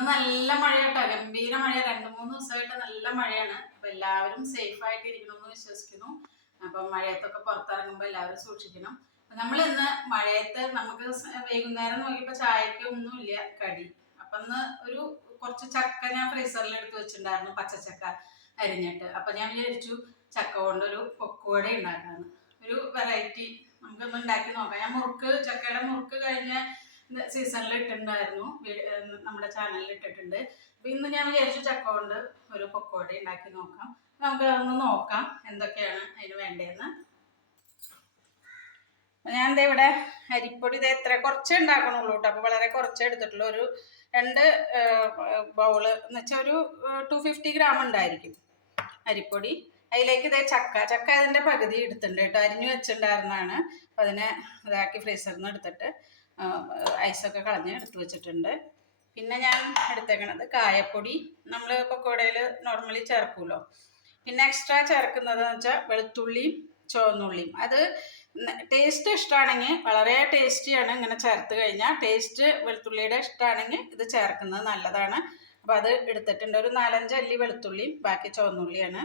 ഇന്ന് നല്ല മഴയാട്ടോ, ഗംഭീര മഴ. 2-3 ദിവസമായിട്ട് നല്ല മഴയാണ്. അപ്പൊ എല്ലാവരും സേഫ് ആയിട്ട് ഇരിക്കണമെന്ന് വിശ്വസിക്കുന്നു. അപ്പം മഴയത്തൊക്കെ പുറത്തിറങ്ങുമ്പോൾ എല്ലാവരും സൂക്ഷിക്കണം. നമ്മൾ ഇന്ന് മഴയത്ത് നമുക്ക് വൈകുന്നേരം നോക്കിയപ്പോൾ ചായക്ക് ഒന്നുമില്ല കടി. അപ്പൊ ഇന്ന് കുറച്ച് ചക്ക ഞാൻ ഫ്രീസറിൽ എടുത്ത് വെച്ചിട്ടുണ്ടായിരുന്നു, പച്ചച്ചക്ക അരിഞ്ഞിട്ട്. അപ്പൊ ഞാൻ വിചാരിച്ചു ചക്ക കൊണ്ടൊരു പൊക്കുവട ഉണ്ടാക്കാന്ന്. ഒരു വെറൈറ്റി നമുക്കൊന്ന് ഉണ്ടാക്കി നോക്കാം. ഞാൻ ചക്കയുടെ മുറുക്ക് കഴിഞ്ഞ സീസണിൽ ഇട്ടിട്ടുണ്ടായിരുന്നു, നമ്മുടെ ചാനലിൽ ഇട്ടിട്ടുണ്ട്. അപ്പൊ ഇന്ന് ഞാൻ വിചാരിച്ചു ചക്ക കൊണ്ട് ഒരു പൊക്കോട ഉണ്ടാക്കി നോക്കാം. നമുക്ക് അതൊന്ന് നോക്കാം എന്തൊക്കെയാണ് അതിന് വേണ്ടതെന്ന്. ഞാൻ ഇവിടെ അരിപ്പൊടി എത്ര കുറച്ചേ ഉണ്ടാക്കണുള്ളൂ കേട്ടോ. അപ്പൊ വളരെ കുറച്ചേ എടുത്തിട്ടുള്ളൂ. ഒരു 2 ബൗള് എന്ന് വെച്ചാൽ ഒരു 250 ഗ്രാം ഉണ്ടായിരിക്കും അരിപ്പൊടി. അതിലേക്ക് ചക്ക അതിൻ്റെ പകുതി എടുത്തിട്ടുണ്ട് കേട്ടോ, അരിഞ്ഞു വെച്ചിട്ടുണ്ടായിരുന്നതാണ്. അപ്പം അതിനെ ഇതാക്കി ഫ്രീസറിൽ നിന്ന് എടുത്തിട്ട് ഐസൊക്കെ കളഞ്ഞ് എടുത്ത് വെച്ചിട്ടുണ്ട്. പിന്നെ ഞാൻ എടുത്തേക്കണത് കായപ്പൊടി, നമ്മൾ പക്കോടയിൽ നോർമലി ചേർക്കുമല്ലോ. പിന്നെ എക്സ്ട്രാ ചേർക്കുന്നതെന്ന് വെച്ചാൽ വെളുത്തുള്ളിയും ചുവന്നുള്ളിയും. അത് ടേസ്റ്റ് ഇഷ്ടമാണെങ്കിൽ വളരെ ടേസ്റ്റിയാണ്. ഇങ്ങനെ ചേർത്ത് കഴിഞ്ഞാൽ ടേസ്റ്റ് വെളുത്തുള്ളിയുടെ ഇഷ്ടമാണെങ്കിൽ ഇത് ചേർക്കുന്നത് നല്ലതാണ്. അപ്പോൾ അത് എടുത്തിട്ടുണ്ട്. ഒരു 4-5 അല്ലി വെളുത്തുള്ളിയും ബാക്കി ചുവന്നുള്ളിയാണ്.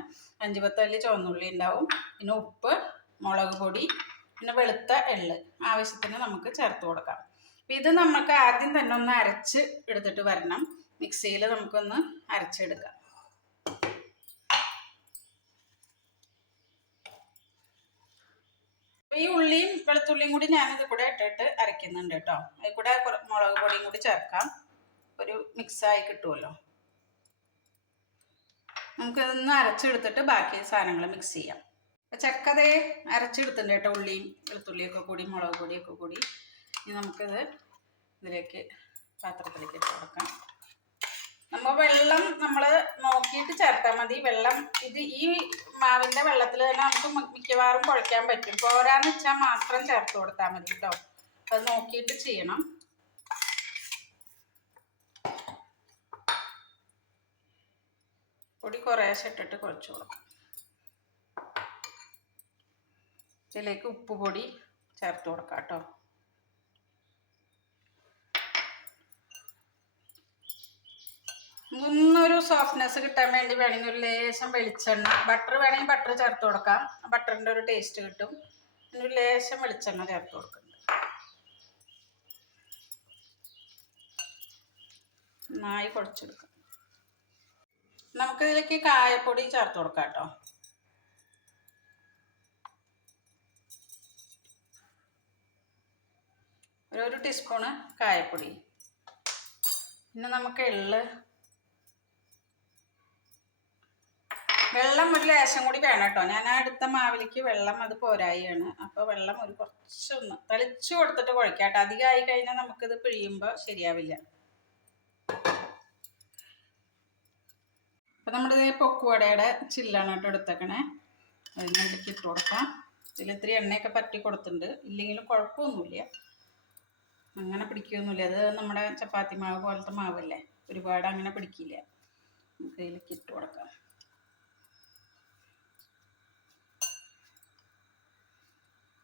5-10 അല്ലി ചുവന്നുള്ളി ഉണ്ടാവും. പിന്നെ ഉപ്പ്, മുളക് പൊടി, പിന്നെ വെളുത്ത എള്ള് ആവശ്യത്തിന് നമുക്ക് ചേർത്ത് കൊടുക്കാം. അപ്പം ഇത് നമുക്ക് ആദ്യം തന്നെ ഒന്ന് അരച്ച് എടുത്തിട്ട് വരണം. മിക്സിയിൽ നമുക്കൊന്ന് അരച്ചെടുക്കാം. ഈ ഉള്ളിയും വെളുത്തുള്ളിയും കൂടി ഞാനിത് കൂടെ ഇട്ടിട്ട് അരയ്ക്കുന്നുണ്ട് കേട്ടോ. അതിൽ കൂടെ മുളക് പൊടിയും കൂടി ചേർക്കാം, ഒരു മിക്സായി കിട്ടുമല്ലോ. നമുക്കിതൊന്ന് അരച്ചെടുത്തിട്ട് ബാക്കി സാധനങ്ങൾ മിക്സ് ചെയ്യാം. ചക്കതേ അരച്ചെടുത്തിട്ടുണ്ട് കേട്ടോ, ഉള്ളിയും വെളുത്തുള്ളിയൊക്കെ കൂടി മുളക് പൊടിയൊക്കെ കൂടി. ഇനി നമുക്കിത് ഇതിലേക്ക് പാത്രത്തിലേക്ക് ഇട്ട് കൊടുക്കാം. വെള്ളം നമ്മൾ നോക്കിയിട്ട് ചേർത്താൽ മതി. വെള്ളം ഈ മാവിൻ്റെ വെള്ളത്തിൽ തന്നെ നമുക്ക് മിക്കവാറും കുഴയ്ക്കാൻ പറ്റും. പോരാന്ന് വെച്ചാൽ മാത്രം ചേർത്ത് കൊടുത്താൽ മതി കേട്ടോ. അത് നോക്കിയിട്ട് ചെയ്യണം. പൊടി കുറേശ്ശെ ഇട്ടിട്ട് കുഴച്ച് കൊടുക്കാം. ഇതിലേക്ക് ഉപ്പ് പൊടി ചേർത്ത് കൊടുക്കാം കേട്ടോ. ഒന്നൊരു സോഫ്റ്റ്നെസ് കിട്ടാൻ വേണ്ടി വേണമെങ്കിൽ ഒരു ലേശം വെളിച്ചെണ്ണ, ബട്ടർ വേണമെങ്കിൽ ബട്ടർ ചേർത്ത് കൊടുക്കാം. ബട്ടറിൻ്റെ ഒരു ടേസ്റ്റ് കിട്ടും. ഒരു ലേശം വെളിച്ചെണ്ണ ചേർത്ത് കൊടുക്കുന്നുണ്ട്. നന്നായി കുഴച്ചെടുക്കാം. നമുക്കിതിലേക്ക് കായപ്പൊടി ചേർത്ത് കൊടുക്കാം കേട്ടോ. ഒരു ടീസ്പൂണ് കായപ്പൊടി. പിന്നെ നമുക്ക് വെള്ളം ഒരു ലേശം കൂടി വേണം കേട്ടോ. ഞാൻ അടുത്ത മാവിലേക്ക് വെള്ളം അത് പോരായാണ്. അപ്പോൾ വെള്ളം കുറച്ചൊന്ന് തളിച്ചു കൊടുത്തിട്ട് കുഴക്കാം കേട്ടോ. അധികമായി കഴിഞ്ഞാൽ നമുക്കിത് പിഴിയുമ്പോൾ ശരിയാവില്ല. അപ്പോൾ നമ്മുടെ പൊക്കുവടയുടെ ചില്ലാണ് കേട്ടോ എടുത്തേക്കണേ. അതിലേക്ക് ഇട്ട് കൊടുക്കാം. ഇതിൽ ഇത്തിരി എണ്ണയൊക്കെ പറ്റി കൊടുത്തിട്ടുണ്ട്. ഇല്ലെങ്കിലും കുഴപ്പമൊന്നുമില്ല, അങ്ങനെ പിടിക്കുകയൊന്നുമില്ല. അത് നമ്മുടെ ചപ്പാത്തി മാവ് പോലത്തെ മാവല്ലേ, ഒരുപാട് അങ്ങനെ പിടിക്കില്ല. നമുക്ക് ഇതിലേക്ക് ഇട്ട് കൊടുക്കാം.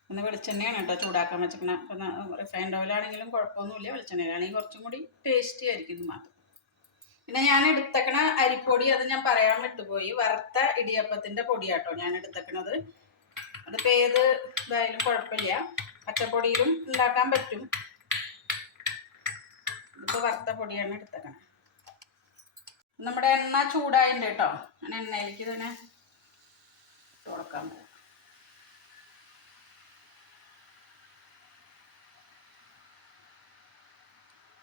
പിന്നെ വെളിച്ചെണ്ണയാണ് കേട്ടോ ചൂടാക്കാൻ വെച്ചിരിക്കണം. അപ്പം റിഫൈൻഡ് ഓയിലാണെങ്കിലും കുഴപ്പമൊന്നുമില്ല, വെളിച്ചെണ്ണയിലാണെങ്കിൽ കുറച്ചും കൂടി ടേസ്റ്റി ആയിരിക്കും ഇത് മാത്രം. പിന്നെ ഞാൻ എടുത്തേക്കണ അരിപ്പൊടി, അത് ഞാൻ പറയാൻ വിട്ടുപോയി, വറുത്ത ഇടിയപ്പത്തിൻ്റെ പൊടിയാട്ടോ ഞാൻ എടുത്തേക്കണത്. അതിപ്പോൾ ഏത് ഇതായാലും കുഴപ്പമില്ല, പച്ചപ്പൊടിയിലും ഉണ്ടാക്കാൻ പറ്റും. ഇതിപ്പോൾ വറുത്ത പൊടിയാണ് എടുത്തേക്കണത്. നമ്മുടെ എണ്ണ ചൂടായിട്ടുണ്ട് കേട്ടോ. ഞാൻ എണ്ണയിലേക്ക് ഇതിനെ ഇട്ട് കൊടുക്കാൻ പറ്റും.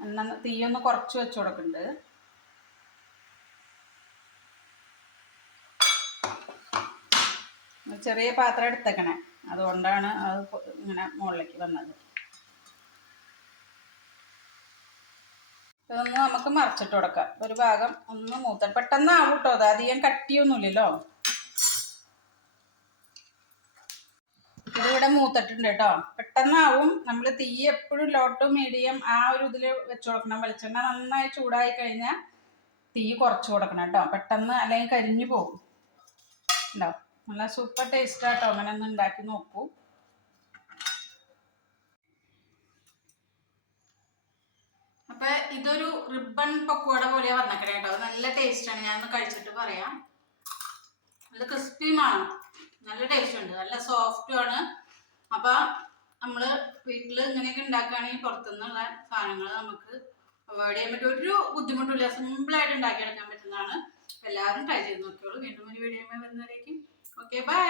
എണ്ണ തീയൊന്ന് കുറച്ച് വെച്ച് കൊടുക്കുന്നുണ്ട്. ചെറിയ പാത്രം എടുത്തേക്കണേ, അതുകൊണ്ടാണ് അത് ഇങ്ങനെ മുകളിലേക്ക് വന്നത്. ഇതൊന്ന് നമുക്ക് മറിച്ചിട്ട് കൊടുക്കാം. ഒരു ഭാഗം ഒന്ന് മൂത്ത പെട്ടെന്ന് ആവും കേട്ടോ. അത് അധികം കട്ടിയൊന്നുമില്ലല്ലോ. ഇതിവിടെ മൂത്തിട്ടുണ്ട് കേട്ടോ, പെട്ടെന്നാവും. നമ്മൾ തീ എപ്പോഴും ലോ ടു മീഡിയം ആ ഒരു ഇതിൽ വെച്ച് കൊടുക്കണം. വെളിച്ചെണ്ണ നന്നായി ചൂടായി കഴിഞ്ഞാൽ തീ കുറച്ച് കൊടുക്കണം കേട്ടോ, പെട്ടെന്ന് അല്ലെങ്കിൽ കരിഞ്ഞു പോകും. ഉണ്ടാവും നല്ല സൂപ്പർ ടേസ്റ്റാട്ടോ. അങ്ങനെ ഒന്ന് ഉണ്ടാക്കി നോക്കൂ. അപ്പം ഇതൊരു റിബൺ പക്കോട പോലെ വന്നേക്കണേ കേട്ടോ. നല്ല ടേസ്റ്റാണ്. ഞാനൊന്ന് കഴിച്ചിട്ട് പറയാം. നല്ല ക്രിസ്പിയുമാണ്, നല്ല ടേസ്റ്റ് ഉണ്ട്, നല്ല സോഫ്റ്റുമാണ്. അപ്പം നമ്മൾ വീട്ടിൽ ഇങ്ങനെയൊക്കെ ഉണ്ടാക്കുകയാണെങ്കിൽ പുറത്തുനിന്നുള്ള സാധനങ്ങൾ നമുക്ക് അവോയ്ഡ് ചെയ്യാൻ പറ്റും. ഒരു ബുദ്ധിമുട്ടില്ല, സിമ്പിളായിട്ട് ഉണ്ടാക്കിയെടുക്കാൻ പറ്റുന്നതാണ്. എല്ലാവരും ട്രൈ ചെയ്ത് നോക്കിയോളൂ. വീണ്ടും ഒരു വീഡിയോ വരുന്നവരേക്കും ഓക്കെ, ബൈ.